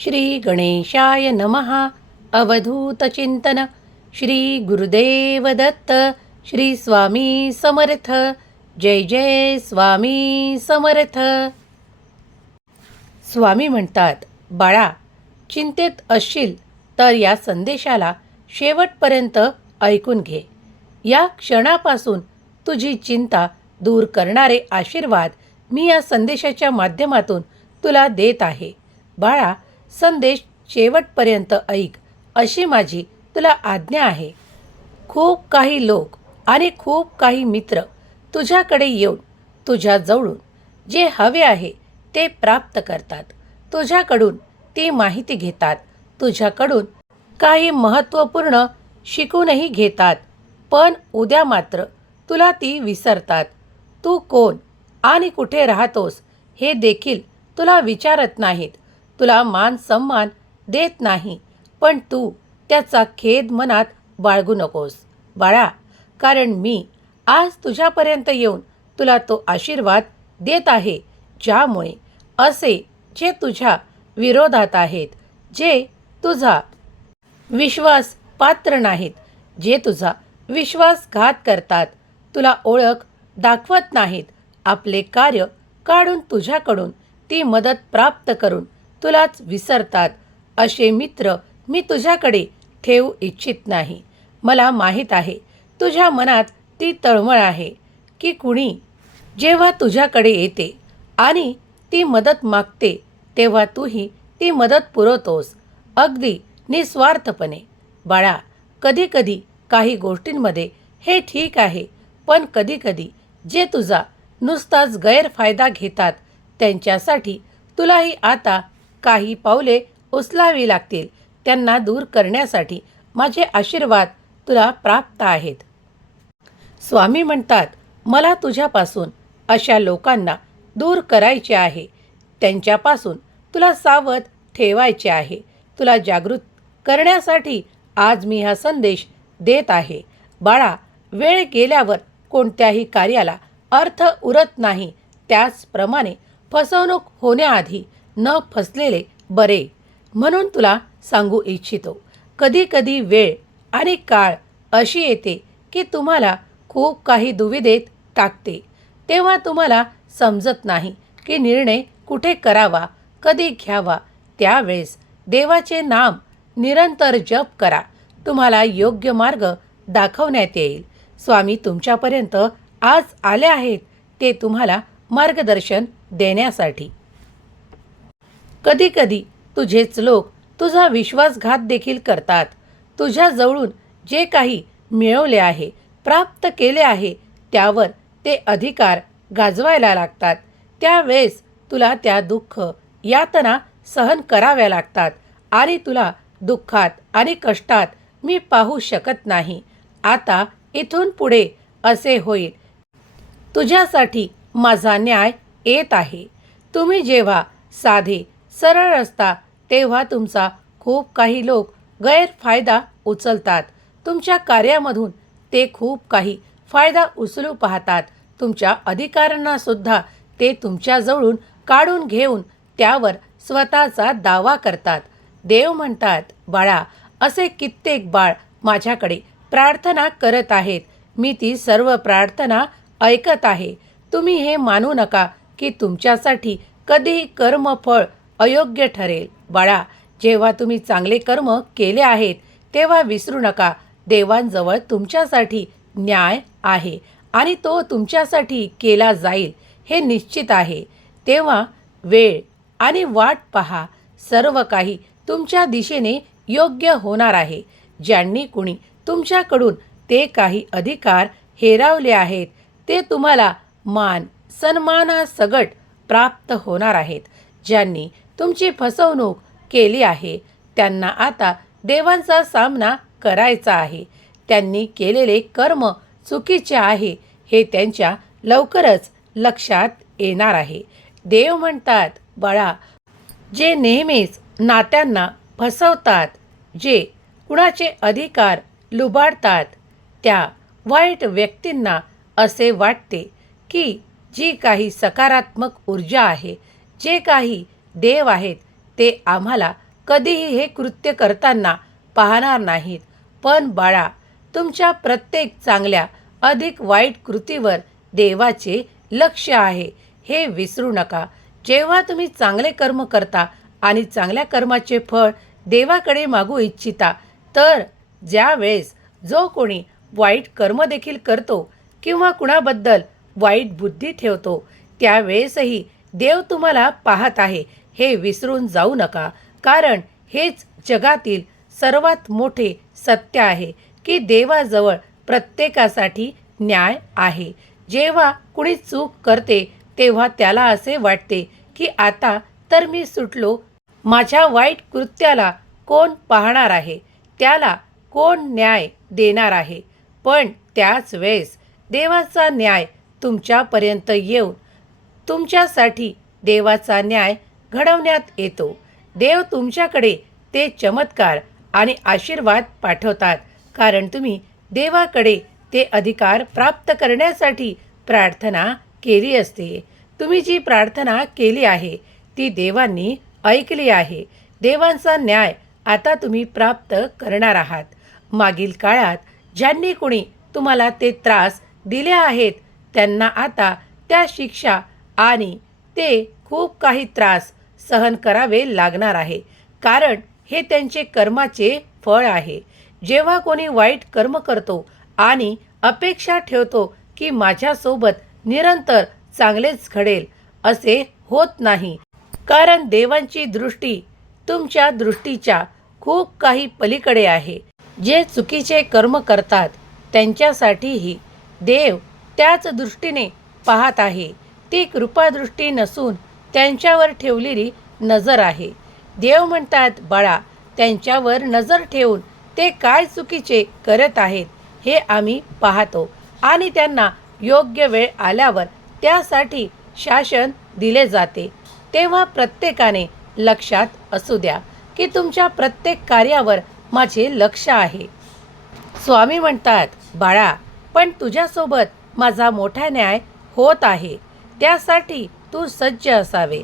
श्री गणेशाय नमः अवधूतचिंतन श्री गुरुदेव दत्त. श्री स्वामी समर्थ. जय जय स्वामी समर्थ. स्वामी म्हणतात बाळा चिंतेत असशील तर या संदेशाला शेवटपर्यंत ऐकून घे. या क्षणापासून तुझी चिंता दूर करणारे आशीर्वाद मी या संदेशाच्या माध्यमातून तुला देत आहे. बाळा संदेश शेवटपर्यंत ऐक अशी माझी तुला आज्ञा आहे. खूप काही लोक आणि खूप काही मित्र तुझ्याकडे येऊन तुझ्या जवळून जे हवे आहे ते प्राप्त करतात. तुझ्याकडून ती माहिती घेतात. तुझ्याकडून काही महत्त्वपूर्ण शिकूनही घेतात. पण उद्या मात्र तुला ती विसरतात. तू कोण आणि कुठे राहतोस हे देखील तुला विचारत नाहीत. तुला मान सन्मान देत नाही पण तू त्याचा खेद मनात बाळगू नकोस. बाळा कारण मी आज तुझ्यापर्यंत येऊन तुला तो आशीर्वाद देत आहे ज्यामुळे असे जे तुझ्या विरोधात आहेत जे तुझा विश्वास पात्र नाहीत जे तुझा विश्वासघात करतात तुला ओळख दाखवत नाहीत आपले कार्य काढून तुझ्याकडून ती मदत प्राप्त करून तुलाच विसरतात. असे मित्र मी तुझ्याकडे ठेवू इच्छित नाही. मला माहीत आहे तुझ्या मनात ती तळमळ आहे की कुणी जेव्हा तुझ्याकडे येते आणि ती मदत मागते तेव्हा तूही ती मदत पुरवतोस. अगदी निस्वार्थपणे. बाळा कधीकधी काही गोष्टींमध्ये हे ठीक आहे पण कधीकधी जे तुझा नुसताच गैरफायदा घेतात त्यांच्यासाठी तुलाही आता काही पावले उचलावी लागतील. त्यांना दूर करण्यासाठी माझे आशीर्वाद तुला प्राप्त आहेत. स्वामी म्हणतात मला तुझ्यापासून अशा लोकांना दूर करायचे आहे. त्यांच्यापासून तुला सावध ठेवायचे आहे. तुला जागृत करण्यासाठी आज मी हा संदेश देत आहे. बाळा वेळ गेल्यावर कोणत्याही कार्याला अर्थ उरत नाही. त्याचप्रमाणे फसवणूक होण्याआधी न फसलेले बरे. म्हणून तुला सांगू इच्छितो कधीकधी वेळ आणि काळ अशी येते की तुम्हाला खूप काही दुविधेत टाकते. तेव्हा तुम्हाला समजत नाही की निर्णय कुठे करावा कधी घ्यावा. त्यावेळेस देवाचे नाम निरंतर जप करा. तुम्हाला योग्य मार्ग दाखवण्यात येईल. स्वामी तुमच्यापर्यंत आज आले आहेत ते तुम्हाला मार्गदर्शन देण्यासाठी. कधीकधी तुझेच लोक तुझा विश्वासघात देखील करतात. तुझ्याजवळून जे काही मिळवले आहे प्राप्त केले आहे त्यावर ते अधिकार गाजवायला लागतात. त्यावेळेस तुला त्या दुःख यातना सहन कराव्या लागतात आणि तुला दुःखात आणि कष्टात मी पाहू शकत नाही. आता इथून पुढे असे होईल. तुझ्यासाठी माझा न्याय येत आहे. तुम्ही जेव्हा साधे सरळ असता तेव्हा तुमचा खूप काही लोक गैरफायदा उचलतात. तुमच्या कार्यामधून ते खूप काही फायदा उचलू पाहतात. तुमच्या अधिकाऱ्यांनासुद्धा ते तुमच्याजवळून काढून घेऊन त्यावर स्वतःचा दावा करतात. देव म्हणतात बाळा असे कित्येक बाळ माझ्याकडे प्रार्थना करत आहेत. मी ती सर्व प्रार्थना ऐकत आहे. तुम्ही हे मानू नका की तुमच्यासाठी कधीही कर्मफळ अयोग्य ठरेल. बाळा जेव्हा तुम्ही चांगले कर्म केले आहेत तेव्हा विसरू नका. देवांजवळ तुमच्यासाठी न्याय आहे आणि तो तुमच्यासाठी केला जाईल हे निश्चित आहे. तेव्हा वेळ आणि वाट पहा. सर्व काही तुमच्या दिशेने योग्य होणार आहे. ज्यांनी कुणी तुमच्याकडून ते काही अधिकार हेरावले आहेत ते तुम्हाला मान सन्मानासगट प्राप्त होणार आहेत. ज्यांनी तुमची फसवणूक केली आहे. त्यांना आता देवांचा सामना करायचा आहे. त्यांनी केलेले कर्म चुकीचे आहे हे त्यांच्या लवकरच लक्षात येणार आहे. देव म्हणतात बाळा जे नेहमीच नात्यांना फसवतात जे कुणाचे अधिकार लुबाडतात त्या वाईट व्यक्तींना असे वाटते की जी काही सकारात्मक ऊर्जा आहे जे काही देव आहेत ते आम्हाला कधीही हे कृत्य करताना पाहणार नाहीत. पण बाळा तुमच्या प्रत्येक चांगल्या अधिक वाईट कृतीवर देवाचे लक्ष आहे. हे विसरू नका. जेव्हा तुम्ही चांगले कर्म करता आणि चांगल्या कर्माचे फळ देवाकडे मागू इच्छिता तर ज्यावेळेस जो कोणी वाईट कर्म देखील करतो किंवा कुणाबद्दल वाईट बुद्धी ठेवतो त्यावेळेसही देव तुम्हाला पाहत आहे. हे विसरून जाऊ नका. कारण हेच जगातील सर्वात मोठे सत्य आहे की देवाजवळ प्रत्येकासाठी न्याय आहे. जेव्हा कुणी चूक करते तेव्हा त्याला असे वाटते की आता तर मी सुटलो. माझ्या वाईट कृत्याला कोण पाहणार आहे? त्याला कोण न्याय देणार आहे? पण त्याच वेळेस देवाचा न्याय तुमच्यापर्यंत येऊन तुमच्यासाठी देवाचा न्याय घडवण्यात येतो. देव तुमच्याकडे ते चमत्कार आणि आशीर्वाद पाठवतात. कारण तुम्ही देवाकडे ते अधिकार प्राप्त करण्यासाठी प्रार्थना केली असते. तुम्ही जी प्रार्थना केली आहे ती देवांनी ऐकली आहे. देवांचा न्याय आता तुम्ही प्राप्त करणार आहात. मागील काळात ज्यांनी कोणी तुम्हाला ते त्रास दिले आहेत त्यांना आता त्या शिक्षा आणि ते खूप काही त्रास सहन करावे लागणार आहे. कारण हे त्यांचे कर्माचे फळ आहे. जेव्हा कोणी वाईट कर्म करतो आणि अपेक्षा ठेवतो की माझ्यासोबत निरंतर चांगलेच घडेल असे होत नाही. कारण देवांची दृष्टी तुमच्या दृष्टीच्या खूप काही पलीकडे आहे. जे चुकीचे कर्म करतात त्यांच्यासाठीही देव त्याच दृष्टीने पाहत आहे. ती कृपादृष्टी नसून त्यांच्यावर ठेवलेली नजर आहे. देव म्हणतात बाळा त्यांच्यावर नजर ठेवून ते काय चुकीचे करत आहेत हे आम्ही पाहतो. आणि त्यांना योग्य वेळ आल्यावर त्यासाठी शासन दिले जाते. तेव्हा प्रत्येकाने लक्षात असू द्या की तुमच्या प्रत्येक कार्यावर माझे लक्ष आहे. स्वामी म्हणतात बाळा पण तुझ्यासोबत माझा मोठा न्याय होत आहे. त्यासाठी तू सज्ज असावे.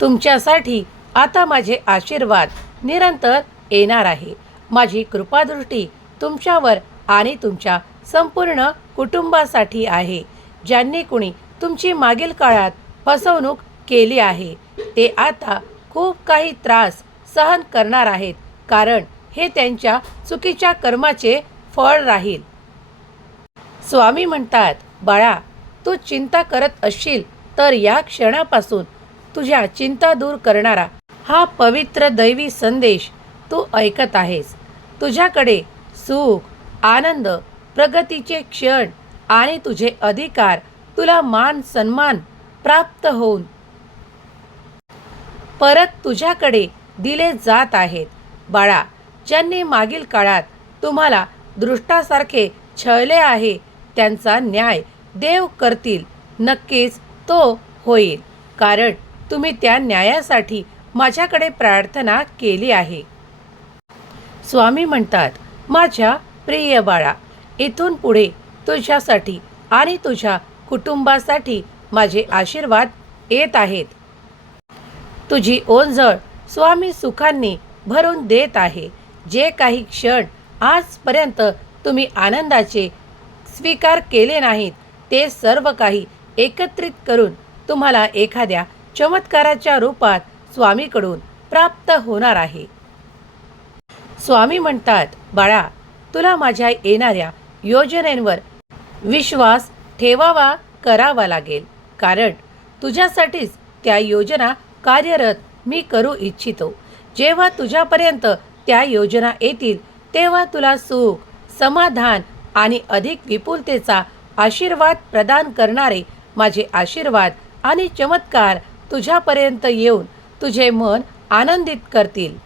तुमच्यासाठी आता माझे आशीर्वाद निरंतर येणार आहे. माझी कृपादृष्टी तुमच्यावर आणि तुमच्या संपूर्ण कुटुंबासाठी आहे. ज्यांनी कुणी तुमची मागील काळात फसवणूक केली आहे ते आता खूप काही त्रास सहन करणार आहेत कारण हे त्यांच्या चुकीच्या कर्माचे फळ राहील. स्वामी म्हणतात बाळा तू चिंता करत असशील तर या क्षणापासून तुझ्या चिंता दूर करणारा हा पवित्र दैवी संदेश तू ऐकत आहेस. तुझ्याकडे सुख आनंद प्रगतीचे क्षण आणि तुझे अधिकार तुला मान सन्मान प्राप्त होऊन परत तुझ्याकडे दिले जात आहेत. बाळा ज्यांनी मागील काळात तुम्हाला दृष्टासारखे छळले आहे त्यांचा न्याय देव करतील. नक्कीच तो होईल. कारण तुम्ही त्या न्यायासाठी माझ्याकडे प्रार्थना केली आहे. स्वामी म्हणतात माझ्या प्रिय बाळा इथून पुढे तुझ्यासाठी आणि तुझ्या कुटुंबासाठी माझे आशीर्वाद येत आहेत. तुझी ओंजळ स्वामी सुखांनी भरून देत आहे. जे काही क्षण आजपर्यंत तुम्ही आनंदाचे स्वीकार केले नाहीत ते सर्व काही एकत्रित करून तुम्हाला एखाद्या चमत्काराच्या रूपात स्वामीकडून प्राप्त होणार आहे. स्वामी म्हणतात बाळा तुला माझ्या येणाऱ्या योजनेंवर विश्वास ठेवावा करावा लागेल. कारण तुझ्यासाठीच त्या योजना कार्यरत मी करू इच्छितो. जेव्हा तुझ्यापर्यंत त्या योजना येतील तेव्हा तुला सुख समाधान आणि अधिक विपुलतेचा आशीर्वाद प्रदान करणारे माझे आशीर्वाद आणि चमत्कार तुझ्यापर्यंत येऊन तुझे मन आनंदित करतील.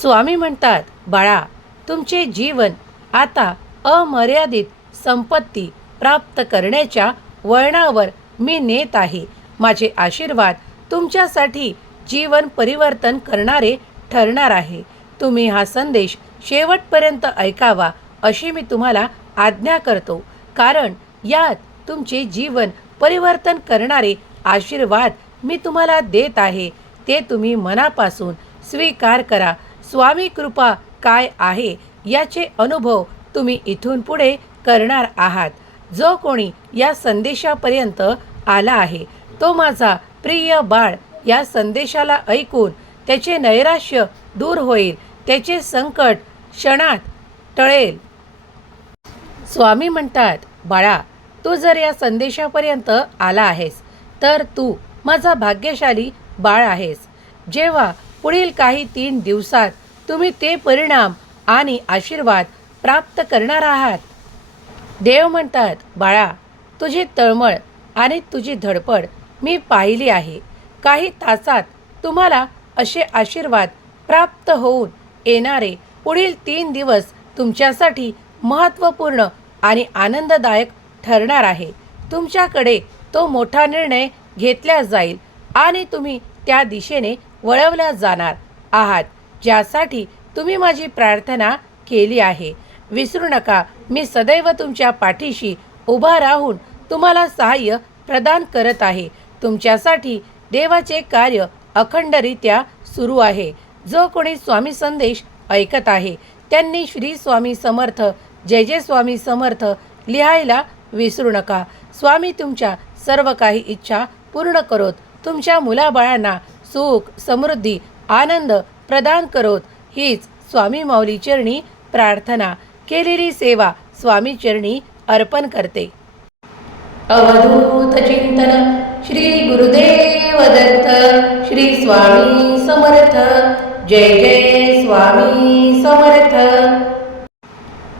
स्वामी म्हणतात बाळा तुमचे जीवन आता अमर्यादित संपत्ती प्राप्त करण्याच्या वळणावर मी नेत आहे. माझे आशीर्वाद तुमच्यासाठी जीवन परिवर्तन करणारे ठरणार आहे. तुम्ही हा संदेश शेवटपर्यंत ऐकावा अशी मी तुम्हाला आज्ञा करतो. कारण यात तुमचे जीवन परिवर्तन करणारे आशीर्वाद मी तुम्हाला देत आहे. ते तुम्ही मनापासून स्वीकार करा. स्वामी कृपा काय आहे याचे अनुभव तुम्ही इथून पुढे करणार आहात. जो कोणी या संदेशापर्यंत आला आहे तो माझा प्रिय बाळ या संदेशाला ऐकून त्याचे नैराश्य दूर होईल. त्याचे संकट क्षणात टळेल. स्वामी म्हणतात बाळा तू जर या संदेशापर्यंत आला आहेस तर तू माझा भाग्यशाली बाळ आहेस. जेव्हा पुढील काही तीन दिवसात तुम्ही ते परिणाम आणि आशीर्वाद प्राप्त करणार आहात. देव म्हणतात बाळा तुझी तळमळ आणि तुझी धडपड मी पाहिली आहे. काही तासात तुम्हाला असे आशीर्वाद प्राप्त होऊन येणारे पुढील तीन दिवस तुमच्यासाठी महत्त्वपूर्ण आणि आनंददायक ठरणार आहे. तुमच्याकडे तो मोठा निर्णय घेतला जाईल आणि तुम्ही त्या दिशेने वळवल्या जाणार आहात ज्यासाठी तुम्ही माझी प्रार्थना केली आहे. विसरू नका मी सदैव तुमच्या पाठीशी उभा राहून तुम्हाला सहाय्य प्रदान करत आहे. तुमच्यासाठी देवाचे कार्य अखंडरित्या सुरू आहे. जो कोणी स्वामी संदेश ऐकत आहे त्यांनी श्री स्वामी समर्थ जय जय स्वामी समर्थ. लिहायला विसरू नका. स्वामी तुमच्या सर्व काही इच्छा पूर्ण करोत. तुमच्या मुलाबाळांना सुख समृद्धी आनंद प्रदान करोत. हीच स्वामी माऊली चरणी प्रार्थना. केलेली सेवा स्वामी चरणी अर्पण करते. अवधूत चिंतन श्री गुरुदेव दत्त श्री स्वामी समर्थ. जय जय स्वामी समर्थ.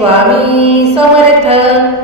स्वामी समर्थ।